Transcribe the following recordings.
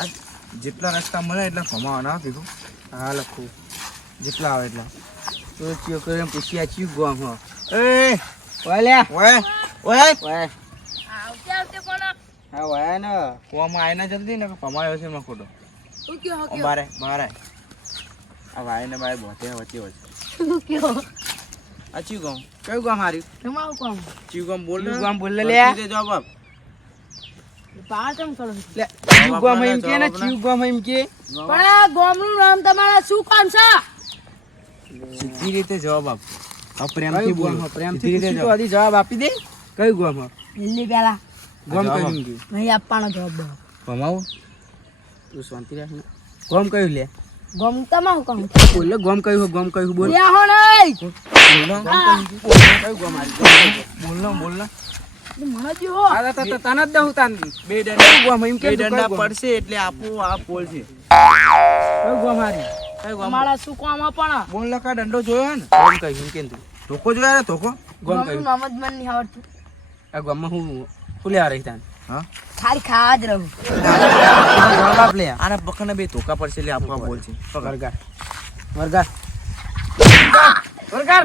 આ જેટલા રસ્તા મળે એટલા ભમાવાના કીધું. હા લખું જેટલા આવે એટલા. તો ચિયો કરે પૂછી આ ચિયું ગોમ હો એ ઓય લે ઓય ઓય ઓય આવતે કોણ હા ઓય ને કુવામાં આય ના જલ્દી ને ભમાયો છે એમાં ખોટો. શું કયો બારે બારે આ ભાઈ ને ભાઈ બોતે વચ્ચે વચ્ચે શું કયો આ ચિયું ગામ કયું ગામ હાર્યું તમારું કોણ ચિયું ગામ બોલ ચિયું ગામ બોલ લે લે જવાબ આપ. પાર કેમ કરો લે ચિયું ગામ એમ કે ને ચિયું ગામ એમ કે પણ આ ગામનું નામ તમારા શું કામ છે સીધી રીતે જવાબ આપ. આ પ્રેમથી કયું બોલ. ગામ હો? પ્રેમથી સીધી રીતે પૂછી તો આદી જવાબ આપી દે કયું ગામ હો? દિલ્હી પેલા ગામ જવાબ કયું આપ. એમ કે નહીં આપવાનો જવાબ ભમાવો તું શાંતિ રાખ ને ગામ કયું લે ગામ તમારું કામ બોલ લે ગામ કયું હો ગામ કયું બોલ યા હો નહીં બોલ ના કયું ગામ હાર્યું બોલ ના બોલ ના. મને જો હો આ તને જ દઉં તાન બે દંડા ગામ એમ કે બે તું દંડા કયું ગામ? પડશે એટલે આપું આ બોલ છે. કયું ગામ હાર્યું કયું ગામ? તમારા શું કામ પણ બોલ ના કા દંડો જોયો ને ગામ કયું એમ કે તું ધોકો જોયા ને ધોકો. ગામ ગામનું કયું નામ જ મને નહીં આવડતું આ ગામમાં હું ફૂલ્યા રહી તાન હા ખાલી ખાવા જ રહું જવાબ આપ લે આના પકડને બે ધોકા પડશે એટલે આપવા બોલ છે. વરગાર વરગાર વરગાર વરગાર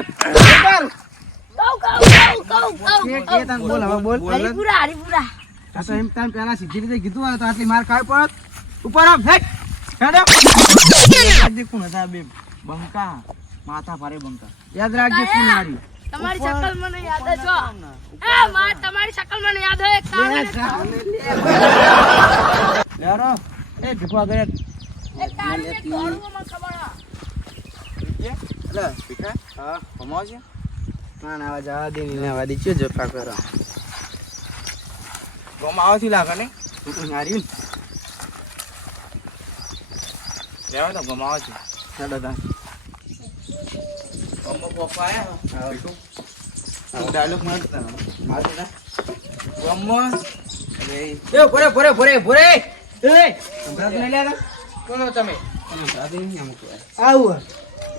કે તાન બોલ હવે બોલ હરીપુરા હરીપુરા આ તો એમ તાન પેલા સીધી રીતે કીધું હોય તો આટલી માર ખાવી પડત ઉપર આપ હેટ હેડ આપ દેખું હતા બે બંકા માથા ભારે બંકા. યાદ રાખજે કોણ મારી તમારી શકલ મને યાદ છે એ માં તમારી શકલ મને યાદ હોય એક કામ લેરો એ ભીખવા ગયા એક કામ એક દોડવું મને ખબર છે એટલે ભીખા હા ભમાવ છે. ના ના જવા દે ને આવા દે ચો જફા કરો ભમાવાથી લાગે ને તું તો મારી લેવા તો ભમાવા છે. હેડો તાન મમ્મા પપ્પા આયા ભીખું ડાયલોગ મારતા મારતા મમ્મા અરે એ ભરે ભરે ભરે ભરે એ સંભળાતું નહીં લેતા કોનો તમે સંભળાતું નહીં અમુક વાર આવું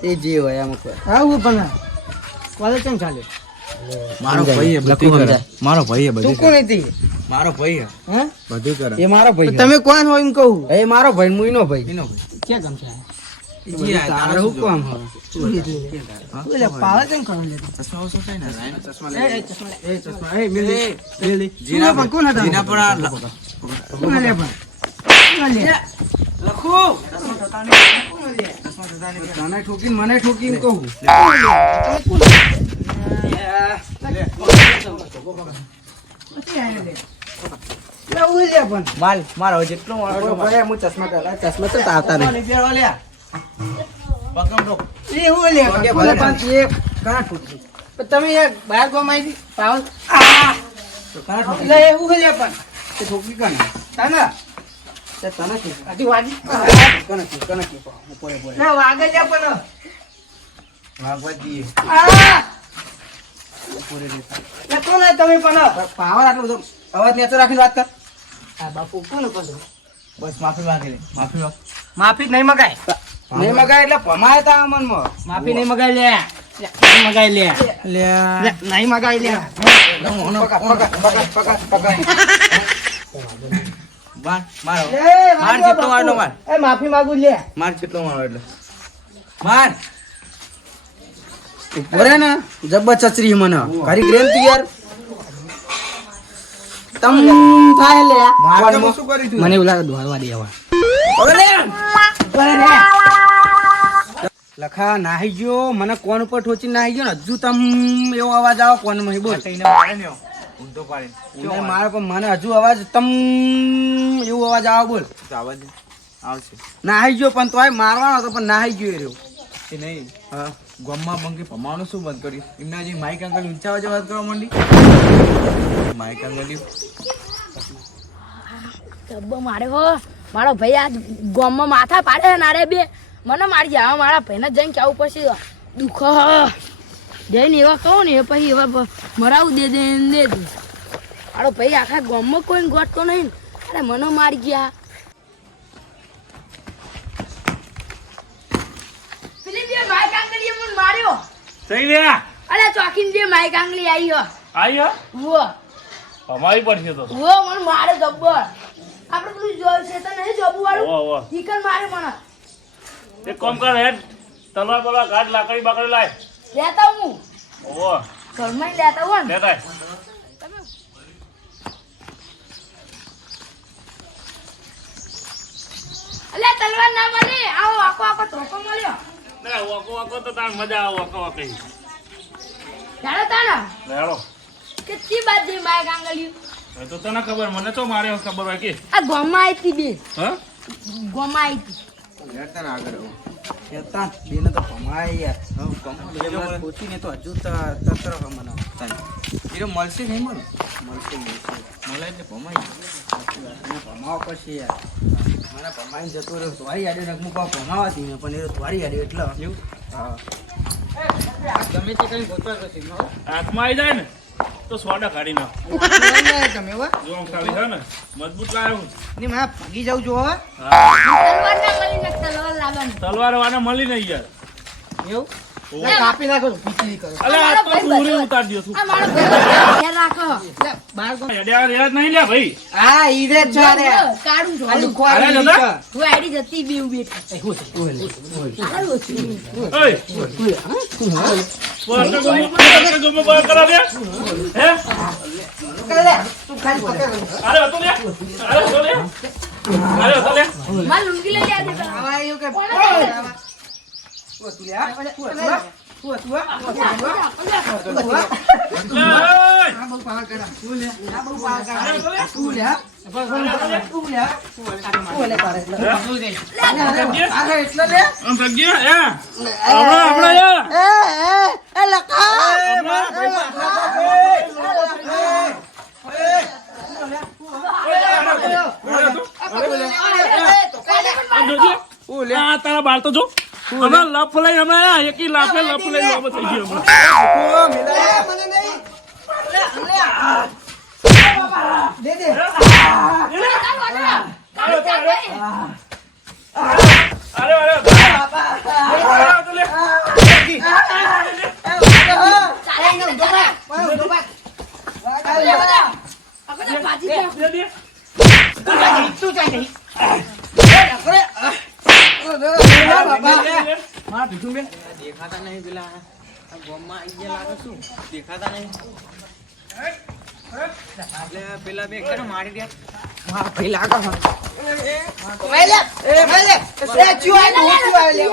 એ જે હોય અમુક વાર આવું પણ કોલેજ કેમ ચાલે મારો ભાઈ હે બધું કરે. મારો ભાઈ હે તું બધું કોણ કરે. હતી મારો ભાઈ હે હે બધું કરે. એ મારો ભાઈ તમે કોણ હોય એમ કહું એ મારો ભાઈ મુઈનો ભાઈ એનો ભાઈ ક્યાં કામ છે જી આ તારા હું શું કામ હા? એટલે પાવર કેમ કરો લે ચશ્મા ઓછો થાય ને ચશ્મા એ ચશ્મા એ મિલ લે જીના પણ કોણ હતા જીના પર આ કોણ લે પણ કોણ લે લખો તને ઠોકીને મને ઠોકીને કહું માલ મારો જેટલો મારો હું ચશ્મા પહેલા ચશ્મા તો આવતા નહીં નીકળવા લ્યા પકમ ઠોક એવું લે ભલે પણ એ ઘણા ઠોકી પણ તમે યાર બહાર ગોમ આવી પાવર તો કરા ઠોક એટલે એવું લે પણ તે ઠોકી કને તને તે તને ઠોકી આજી વાજી કને પોરે પોરે ના વાગે લે પણ વાગવા દઈએ આ લે કોણ તમે પણ પાવર આટલો બધો અવાજ નેચો રાખીને વાત કર આ બાપુ કોણ પણ બસ માફી માંગે લે માફી માંગ માફી નહીં મગાય નહીં મગાય એટલે ભમાય તા મનમાં માફી નહીં મગાય લે નહીં મગાય લે લ્યા નહીં મગાય લે બાર મારો લે, માર વાગ્યો જેટલો વાળનો બાપુ. માર એ માફી માંગુ લે માર જેટલો મારો એટલે માર બોલે ને જબ્બર ચચરી મને ઘરી ગ્રેમ તી યાર તમ થાય લે માર તો શું કરી તું મને એવું લાગે દોડવા દે હવે લખા નાહી ગયો મને કોણ ઉપર ઠોચી નાહી ગયો ને હજુ તમ એવો અવાજ આવે કોણ માં બોલ એને મારે ને ઊંધો પાડે એને મારે પણ મને હજુ અવાજ તમ એવો અવાજ આવે બોલ આવાજ આવશે નાહી ગયો પણ તોય મારવાનો હતો પણ નાહી ગયો એ રહ્યો એ નહીં હા ગામમાં બંકે ભમાવાનું શું બંધ કર્યું એમના જે માઈક અંકલ ઊંચા અવાજે વાત કરવા માંડી માઈક અંકલ જબ્બો મારે હો મારો ભાઈ આ ગામમાં માથા પાડે ને આરે બે મને મારી જાય હવે મારા ભાઈને જઈને કેવું પછી દુઃખ જઈને એવા કહું ને એ પછી એવા મરાવું દે દે મારો ભાઈ આખા ગામમાં કોઈ ગોઠતો નહીં અરે મને મારી ગયા પેલી બે માઈક આંગળીએ મને માર્યો થઈ ગયા અરે ચોકીને બે માઈક આંગળી આવી હો આયો વો અમારી પડશે તો વો મને મારે જબ્બર આપણે પેલું જોયું છે તો નહીં જોબુ વાળું મારું ઓવો ઓવો ઈકન મારે મને એક કામ કર હેડ તલવાર બોલવા ગાઢ લાકડી બાકડી લાય લેતા હું ઓવો ઘરમાં ય લેતા હોય ને લેતા તમે અલે તલવાર ના મળી આવો આખો આખો ધોકો મળ્યો ના વાકો વાકો તો તાર મજા આવે વાકો વાકી જાણો તાના લેડો કેટલી બાજી માય ગાંગલ્યું એ તો તને ખબર મને તો મારે ખબર હોય કે આ ગોમાં આવી બે હા ગોમાં આવી લેતા ને આગળ આવો. કેતા બેને તો ભમાય યાર હા, ગમમાં એ પૂછીને તો હજુ તત્ર મને એ તો મળશે નહીં મળે મળશે મળે એટલે ભમાઈ એને ભમાવા પછી યાર મને ભમાઈ જતો રહ્યો તમારી યાદે નગમું પાવ ભમાવાતી ને પણ એ તો તમારી યાદે એટલે એવું હા ગમે તે કઈ ગોતવા પછી હાથમાં આવી જાય ને તો સોડા કાઢી નાખ તમે હવે જો આમ ખાલી છે ને મજબૂત લાવ્યો હું ની માં ભાગી જાઉં છું હવે હા તલવાર ના મળી ને તલવાર લાવવાની તલવાર વાળા મળી નહીં યાર એવું ઓવે. કાપી નાખો પીચી કરો અલે આ તો પૂરી ઉતાર દો તું આ મારો ભાઈ ઘેર રાખો બાર કો યાર યાર નહીં લે ભાઈ હા ઈરે જ છે રે કાઢું છું આલુ અરે ખોરી દાદા. હું આડી જતી બી ઉભી સારું હતું ઓય બોલ તો બોલ કરા દે હે તું ખાલી પકડ અરે હતો લે અરે હતો લે અરે હતો લે માર લુંગી લઈ આદે આવા આવ્યું કે કોને ઓ તું યાર તું આ બહુ પાવર કરા તું લે આ બહુ પાવર કરા તું લે તું લે તું લે પારે આ એટલે લે આમ ભાગ્ય હે હમણાં યાર એ લખા આ તારા બાળ તો જો હમણાં લફ લઈ હમણાં એકી લાફે લફ લઈ લોબો થઈ ગયો હમણાં મને નહીં દે દે અરે અરે તો લે દે દે તું ચાઈ નહીં મારા ભીખું બેન દેખાતા નહીં પેલા આ ગોમમાં આઈ ગયા લાગે શું દેખાતા નહીં એટલે પેલા બે કેમ મારી દે મારા ભાઈ લાગો મેલે એ ચુઆ લે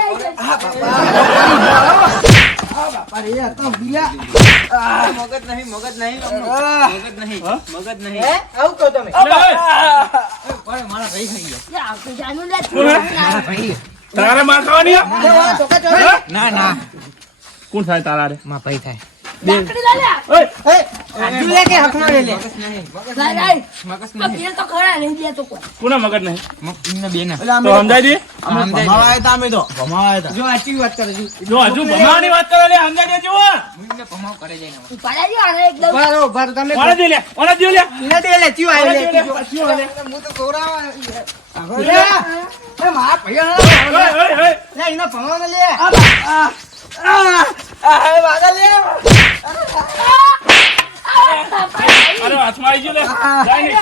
હા બાપા રે આ તો બિલા મગજ નહીં મગજ નહીં મગજ નહીં હે આવું કહો તમે મારા ભાઈ ખાઈ ગયા યાર આપણે જાનું લે ભાઈ તારે માર ખાવાની હે? તો કા ના ના કોણ થાય તારા રે માં ભાઈ થાય લાકડી લા લે ઓય એ આજુ લે કે હાથમાં લે લે લાઈ લાઈ મગજ આ પેલ તો ખરા નહીં દે તો કોઈ કોના મગજ નહીં એમને બે ને તો સમજાય દે ભમાવા હતા અમે તો ભમાવા હતા જો આચી વાત કરે છે જો હજુ ભમાવાની વાત કરે લે સમજાય દેજો એમને ભમાવ કરે જાય ને ઉપાડા જો આને એકદમ બરોબર તમે ઓને દે લે ઓને દે લે ઇને દે લે ચુઆ ઓને લે દે લે ચિયો લે હું તો ગોરાવા લે એ મારા ભૈયા ઓય ઓય ઓય લે ઇને ભણવા લે આ વાગા લે અરે હાથમાં આવી ગયો લે જાય ને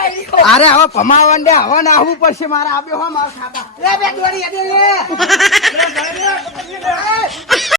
અરે હવે ભમાવન દે હવે ના આવવું પડશે મારે આપ્યો હો માર ખાતા લે બે દોડી દે લે